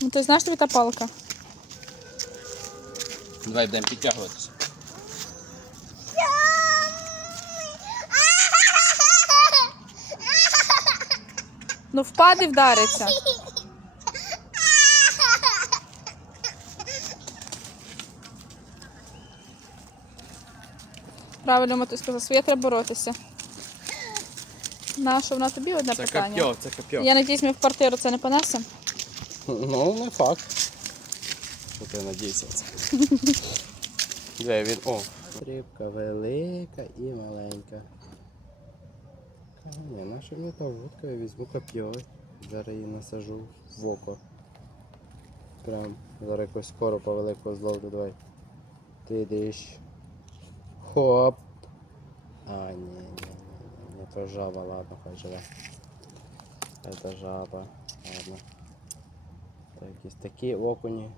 Ну ти знаєш тобі та палка? Давай будемо підтягуватися. Ну впаде вдариться. Правильно Матуй сказав, своє треба боротися. На що вона тобі одне Це питання? коп'ьо, це коп'ьо. Я надіюсь, ми в квартиру це не понесемо. Ну, не факт. Що ти надійся це? Де він? О. Рибка велика і маленька. Ні, наша мені та вудка, я візьму коп'є. Зараз її насажу в око. Прям зараз якось скоро по великого зловлю, давай. Ти йдиш. Хоп. А, ні, ні, ні, ні, не то жаба, ладно, хай живе. Это жаба. Ладно. Так, якісь такі окуні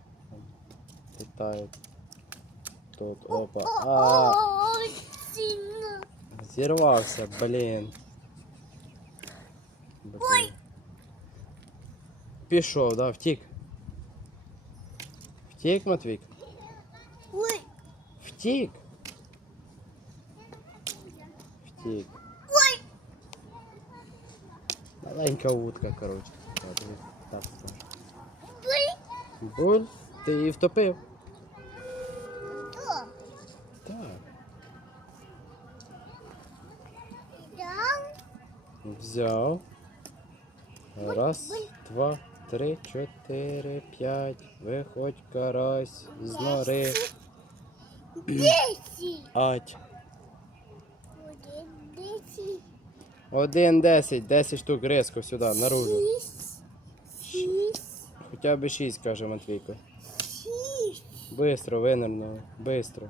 літають. Тут опа. А, зірвався, блін. Блін. Пішов, да, втік. Втік, Матвік? Втік. Втік. Маленька утка, коротше. Так, тобі так скажу. Буль, ти її втопив. Так. Взяв. Раз, два, три, чотири, п'ять. Виходь карась з нори. Ать. Один десять, Один, десять Десять штук різко сюди, наружу. Хоча б шість, каже Матвійко. Бистро винирнули, бистро.